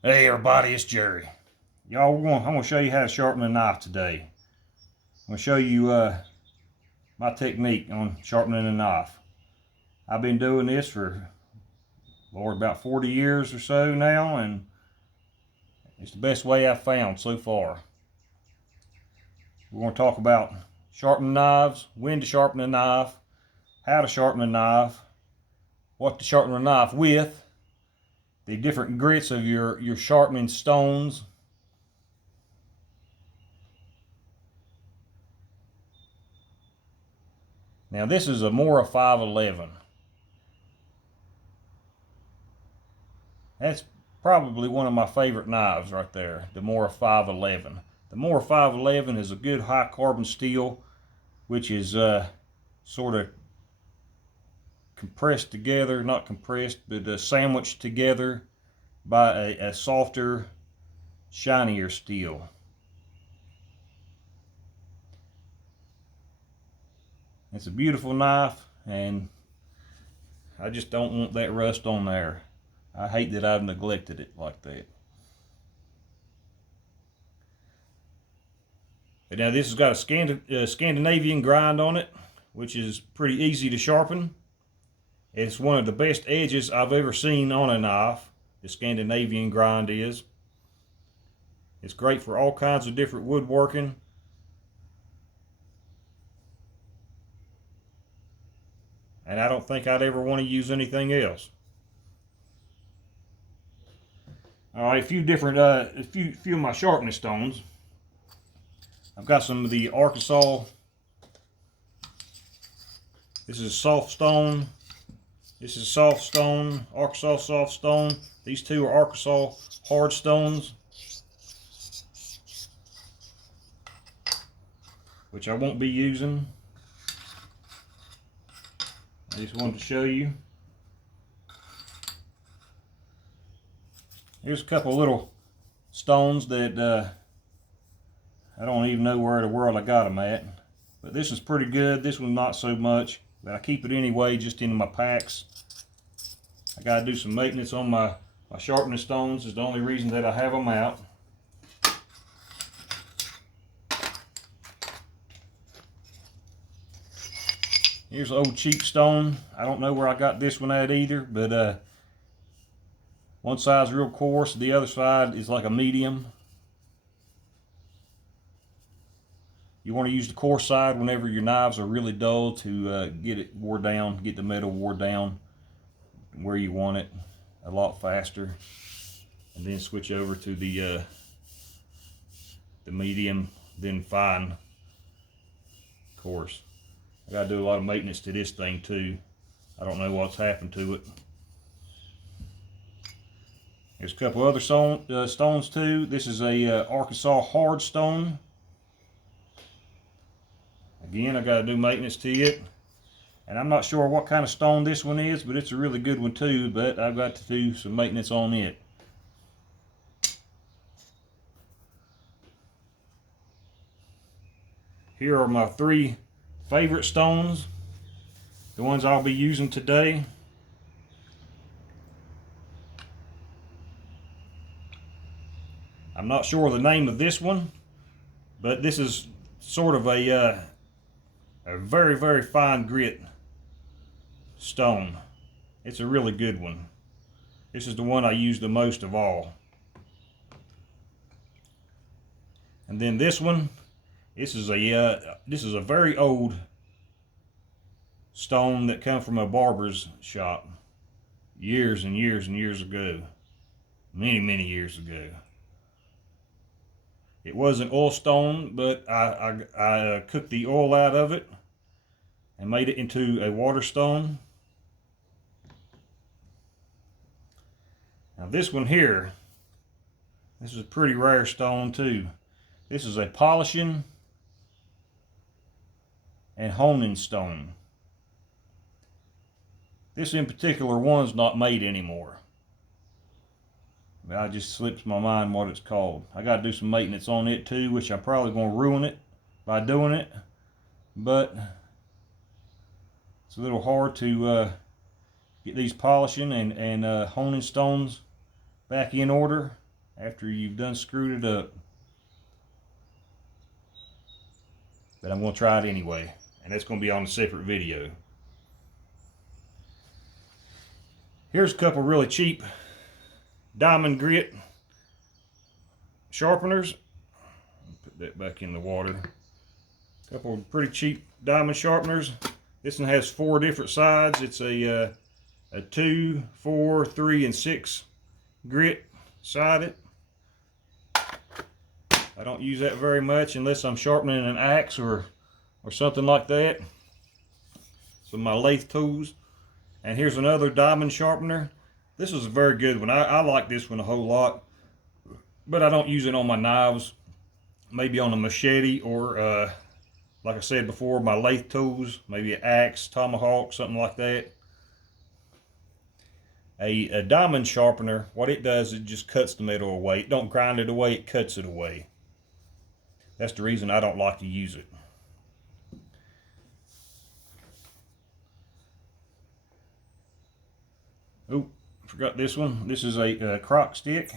Hey everybody, it's Jerry. Y'all, I'm gonna show you how to sharpen a knife today. I'm gonna show you my technique on sharpening a knife. I've been doing this for, Lord, about 40 years or so now, and it's the best way I've found so far. We're gonna talk about sharpening knives, when to sharpen a knife, how to sharpen a knife, what to sharpen a knife with, the different grits of your sharpening stones. Now this is a Mora 511. That's probably one of my favorite knives right there, the Mora 511. The Mora 511 is a good high carbon steel, which is sort of compressed together, not compressed, but sandwiched together by a softer, shinier steel. It's a beautiful knife, and I just don't want that rust on there. I hate that I've neglected it like that. But now this has got a Scandinavian grind on it, which is pretty easy to sharpen. It's one of the best edges I've ever seen on a knife. The Scandinavian grind is. It's great for all kinds of different woodworking. And I don't think I'd ever want to use anything else. All right, a few of my sharpening stones. I've got some of the Arkansas. This is a soft stone. This is a soft stone, Arkansas soft stone. These two are Arkansas hard stones, which I won't be using. I just wanted to show you. Here's a couple little stones that I don't even know where in the world I got them at. But this is pretty good. This one not so much. But I keep it anyway, just in my packs. I gotta do some maintenance on my sharpening stones. Is the only reason that I have them out. Here's an old cheap stone. I don't know where I got this one at either, but one side's real coarse, the other side is like a medium. You want to use the coarse side whenever your knives are really dull to get it wore down, get the metal wore down where you want it a lot faster, and then switch over to the medium, then fine coarse. I gotta do a lot of maintenance to this thing too. I don't know what's happened to it. There's a couple other stones too. This is a Arkansas hard stone. Again, I gotta do maintenance to it. And I'm not sure what kind of stone this one is, but it's a really good one too, but I've got to do some maintenance on it. Here are my three favorite stones, the ones I'll be using today. I'm not sure the name of this one, but this is sort of a very, very fine grit stone. It's a really good one. This is the one I use the most of all. And then this one, this is a very old stone that come from a barber's shop years and years and years ago, many years ago. It was an oil stone, but I cooked the oil out of it and made it into a water stone. Now this one here, this is a pretty rare stone too. This is a polishing and honing stone. This in particular one's not made anymore. I just slips my mind what it's called. I got to do some maintenance on it too, which I'm probably going to ruin it by doing it. But it's a little hard to get these polishing and honing stones back in order. after you've done screwed it up. But I'm going to try it anyway, and that's going to be on a separate video. Here's a couple really cheap diamond grit sharpeners. Put that back in the water. A couple of pretty cheap diamond sharpeners. This one has 4 different sides. It's a 2, 4, 3, and 6 grit sided. I don't use that very much unless I'm sharpening an axe or something like that. So my lathe tools. And here's another diamond sharpener. This is a very good one. I like this one a whole lot, but I don't use it on my knives. Maybe on a machete or like I said before, my lathe tools, maybe an axe, tomahawk, something like that. A diamond sharpener, what it does, it just cuts the metal away. It don't grind it away, it cuts it away. That's the reason I don't like to use it. Oh, forgot this one. This is a crock stick.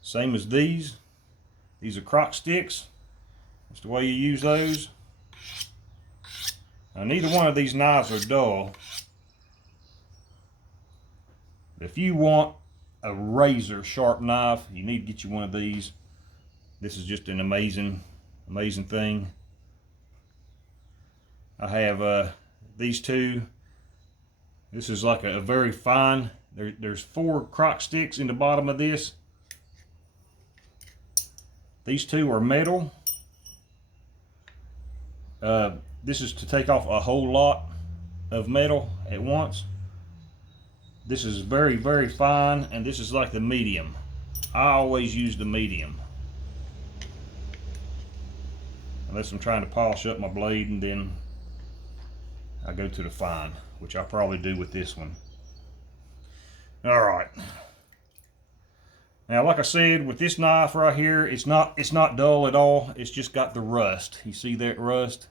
Same as these. These are crock sticks. That's the way you use those. Now, neither one of these knives are dull. If you want a razor sharp knife, you need to get you one of these. This is just an amazing thing. I have these two. This is like a very fine. There's 4 crock sticks in the bottom of this. These 2 are metal. This is to take off a whole lot of metal at once. This is very, very fine, and this is like the medium. I always use the medium. Unless I'm trying to polish up my blade, and then I go to the fine, which I probably do with this one. Alright. Now, like I said, with this knife right here, it's not dull at all. It's just got the rust. You see that rust?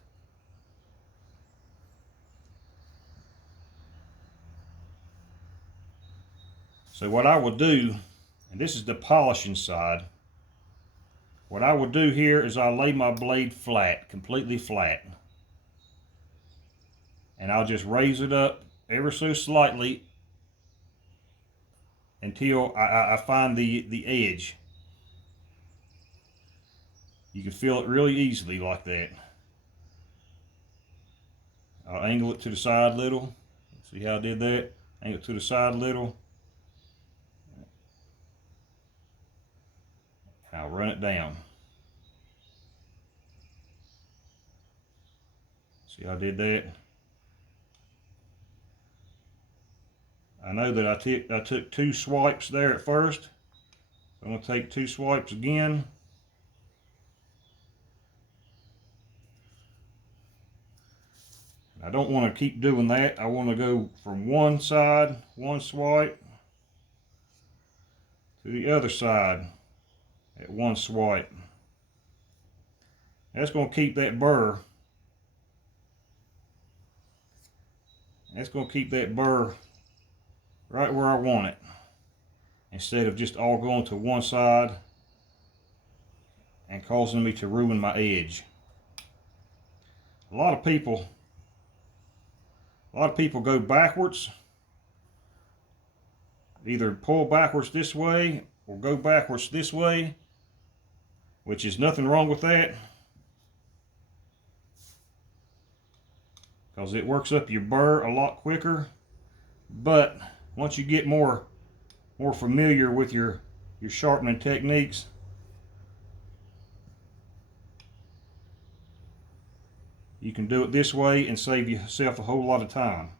So what I will do, and this is the polishing side, what I will do here is I'll lay my blade flat, completely flat. And I'll just raise it up ever so slightly until I find the edge. You can feel it really easily like that. I'll angle it to the side a little. See how I did that? Angle it to the side a little. I'll run it down. See how I did that? I know that I took 2 swipes there at first. So I'm going to take 2 swipes again. I don't want to keep doing that. I want to go from one side, 1 swipe, to the other side at 1 swipe. That's going to keep that burr. That's going to keep that burr right where I want it, instead of just all going to one side and causing me to ruin my edge. A lot of people go backwards, either pull backwards this way or go backwards this way, which is nothing wrong with that, because it works up your burr a lot quicker. But once you get more familiar with your sharpening techniques, you can do it this way and save yourself a whole lot of time.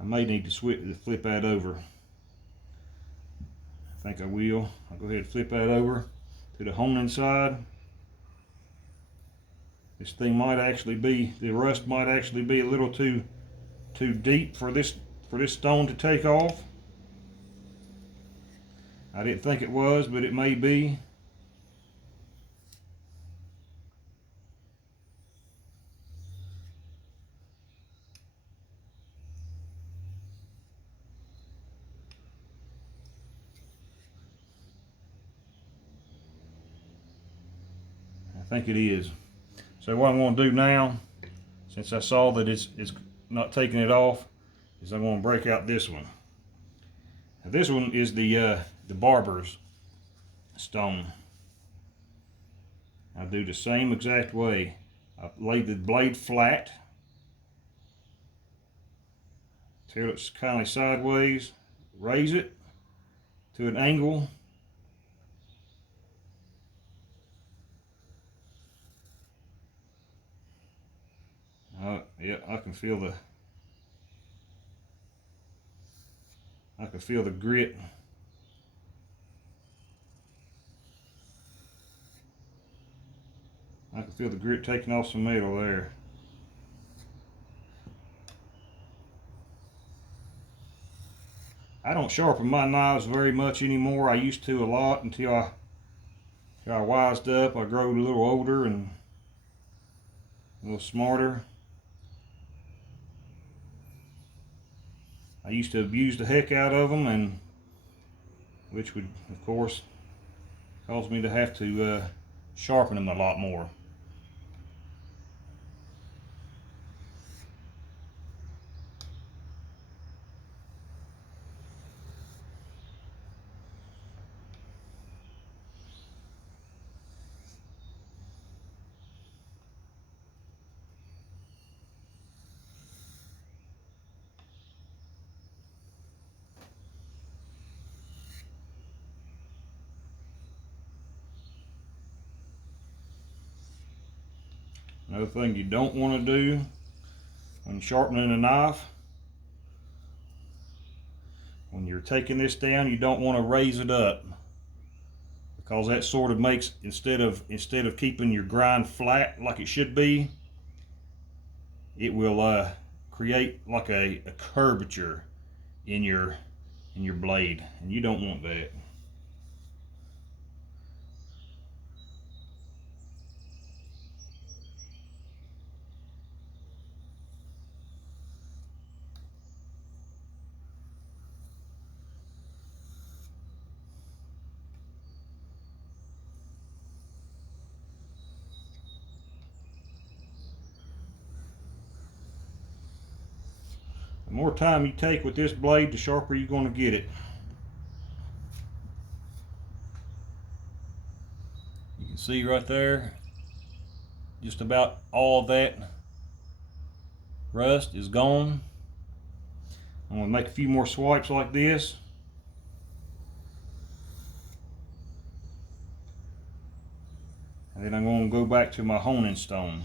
I may need to flip that over. I think I will. I'll go ahead and flip that over to the honing side. This thing might actually be, the rust might actually be a little too deep for this stone to take off. I didn't think it was, but it may be. think it is. So what I'm going to do now, since I saw that it's not taking it off, is I'm going to break out this one. Now this one is the barber's stone. I do the same exact way. I lay the blade flat, tilt it kind of sideways, raise it to an angle, yeah, I can feel the grit. I can feel the grit taking off some metal there. I don't sharpen my knives very much anymore. I used to a lot until I wised up. I grew a little older and a little smarter. I used to abuse the heck out of them, and which would, of course, cause me to have to sharpen them a lot more. Another thing you don't want to do when sharpening a knife, when you're taking this down, you don't want to raise it up, because that sort of makes, instead of keeping your grind flat like it should be, it will create like a curvature in your blade, and you don't want that. The more time you take with this blade, the sharper you're going to get it. You can see right there, just about all that rust is gone. I'm going to make a few more swipes like this. And then I'm going to go back to my honing stone,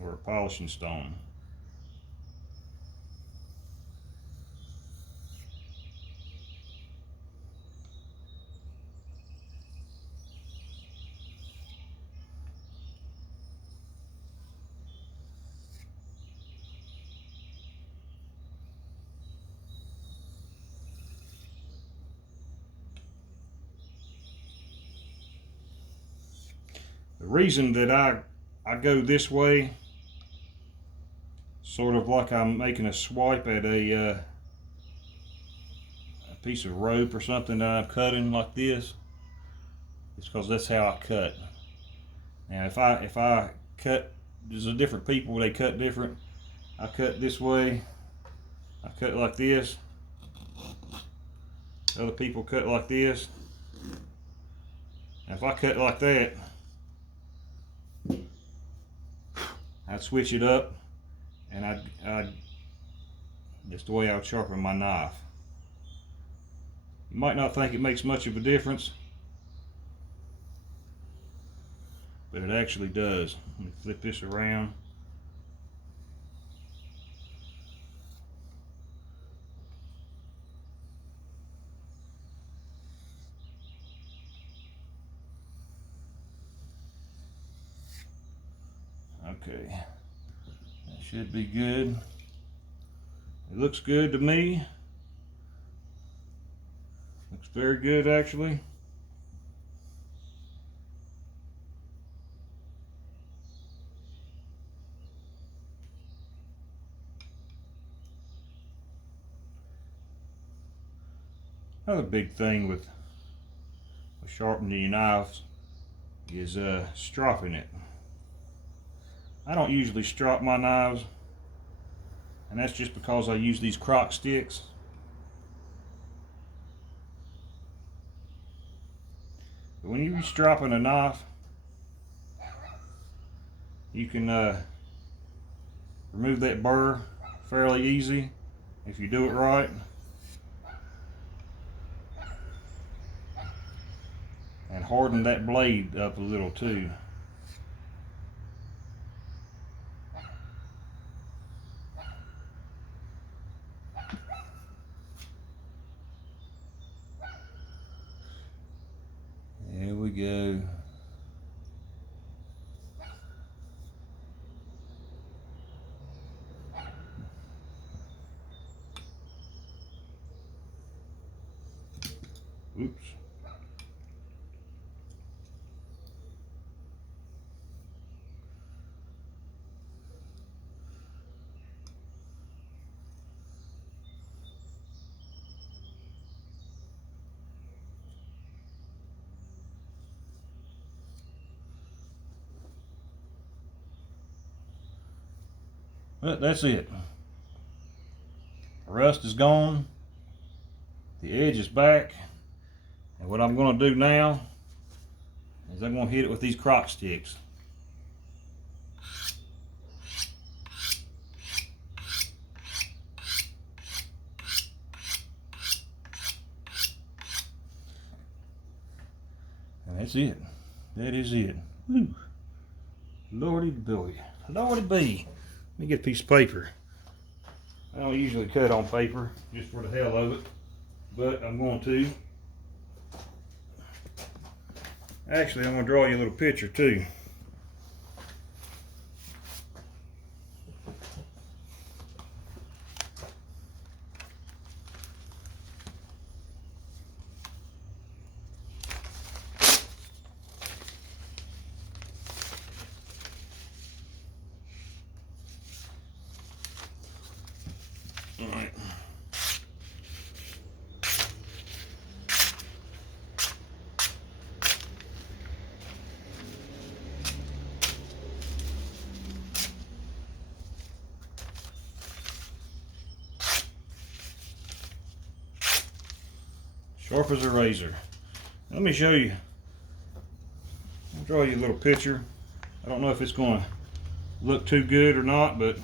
or a polishing stone. The reason that I go this way, sort of like I'm making a swipe at a piece of rope or something that I'm cutting like this, is because that's how I cut. Now if I cut, there's a different people, they cut different. I cut this way, I cut like this. Other people cut like this. Now if I cut like that, I'd switch it up, and that's the way I would sharpen my knife. You might not think it makes much of a difference, but it actually does. Let me flip this around. Okay, that should be good. It looks good to me. Looks very good, actually. Another big thing with sharpening your knives is stropping it. I don't usually strop my knives, and that's just because I use these crock sticks. But when you're stropping a knife, you can remove that burr fairly easy if you do it right. And harden that blade up a little too. There we go. Oops. But that's it. The rust is gone. The edge is back. And what I'm going to do now is I'm going to hit it with these crock sticks. And that's it. That is it. Woo. Lordy boy. Lordy bee. Let me get a piece of paper. I don't usually cut on paper, just for the hell of it, but I'm going to. Actually, I'm going to draw you a little picture too. Alright. Sharp as a razor. Let me show you. I'll draw you a little picture. I don't know if it's going to look too good or not, but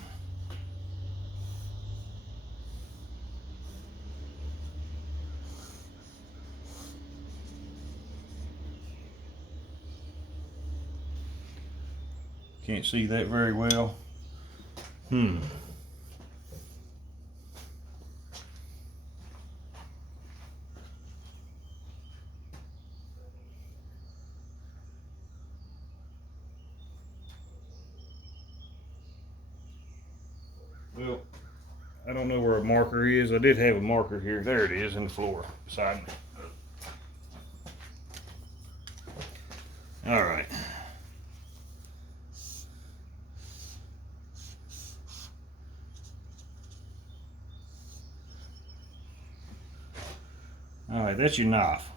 can't see that very well. Well, I don't know where a marker is. I did have a marker here. There it is in the floor beside me. All right. All right, that's your knife.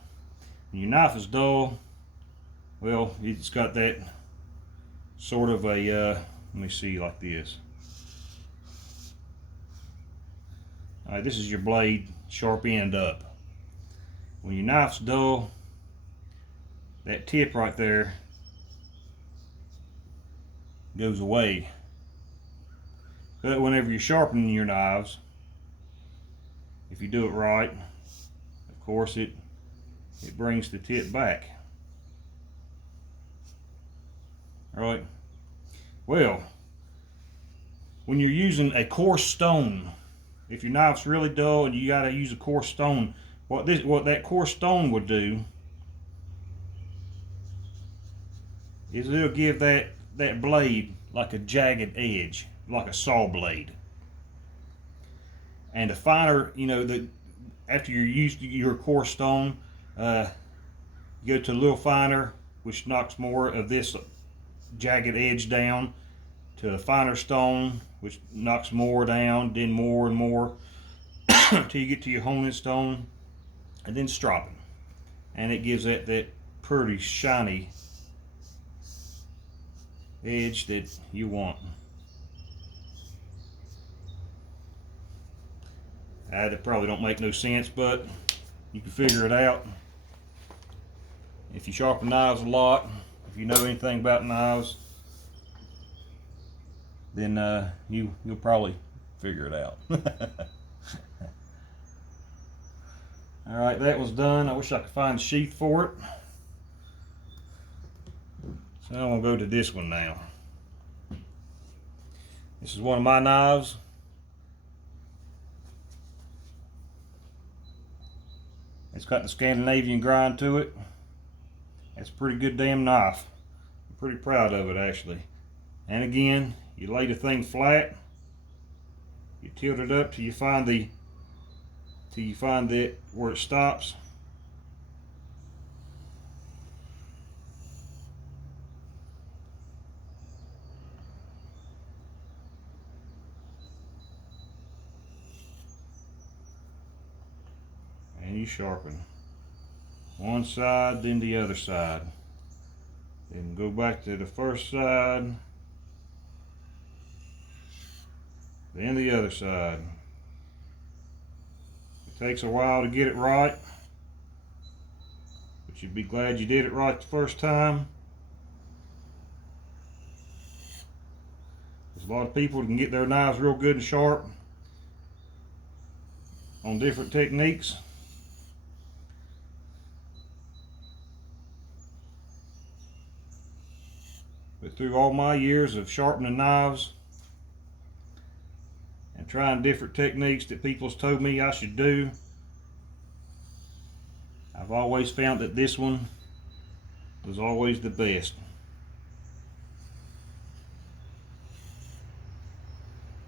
When your knife is dull, well, it's got that sort of a, let me see, like this. All right, this is your blade, sharp end up. When your knife's dull, that tip right there goes away. But whenever you're sharpening your knives, if you do it right, of course it brings the tip back. All right. Well, when you're using a coarse stone, if your knife's really dull and you got to use a coarse stone, what that coarse stone would do is it'll give that blade like a jagged edge, like a saw blade. And a finer, you know, after you're used to your coarse stone, you go to a little finer, which knocks more of this jagged edge down, to a finer stone, which knocks more down, then more and more, until you get to your honing stone, and then stropping. And it gives that pretty shiny edge that you want. That probably don't make no sense, but you can figure it out. If you sharpen knives a lot, if you know anything about knives, then you'll probably figure it out. Alright, that was done. I wish I could find a sheath for it. So I'm going to go to this one now. This is one of my knives. It's got the Scandinavian grind to it. It's a pretty good damn knife. I'm pretty proud of it actually. And again, you lay the thing flat, you tilt it up till you find that where it stops. And you sharpen one side, then the other side. Then go back to the first side, then the other side. It takes a while to get it right, but you'd be glad you did it right the first time. There's a lot of people that can get their knives real good and sharp on different techniques. But through all my years of sharpening knives and trying different techniques that people's told me I should do, I've always found that this one was always the best.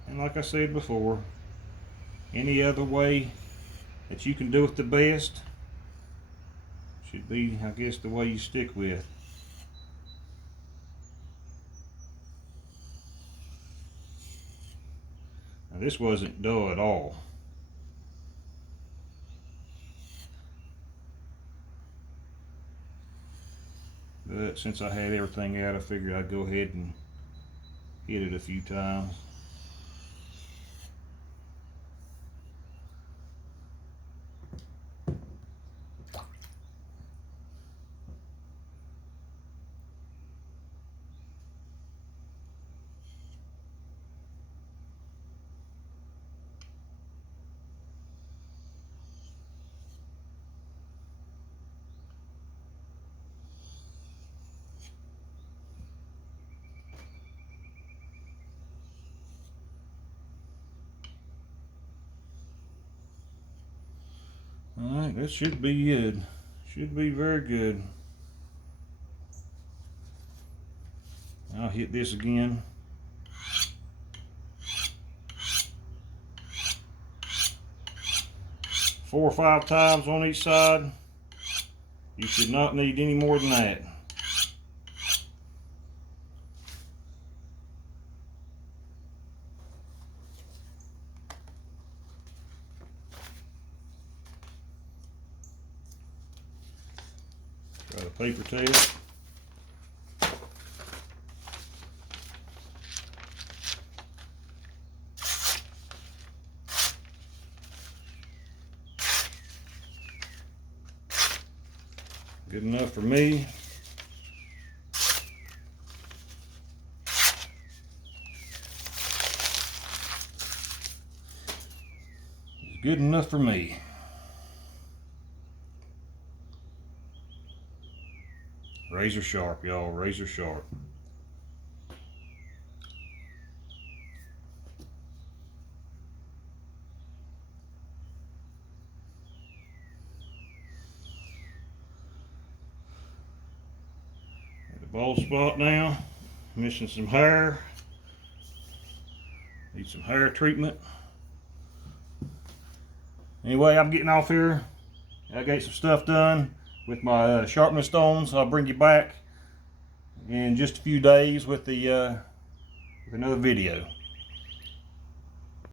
And like I said before, any other way that you can do it the best should be, I guess, the way you stick with. Now, this wasn't dull at all. But since I had everything out, I figured I'd go ahead and hit it a few times. Alright, that should be good. Should be very good. I'll hit this again. Four or five times on each side. You should not need any more than that. Got a paper towel. Good enough for me. It's good enough for me. Razor sharp, y'all, razor sharp. At the bald spot now, missing some hair. Need some hair treatment. Anyway, I'm getting off here. I got some stuff done with my sharpening stones. I'll bring you back in just a few days with the with another video.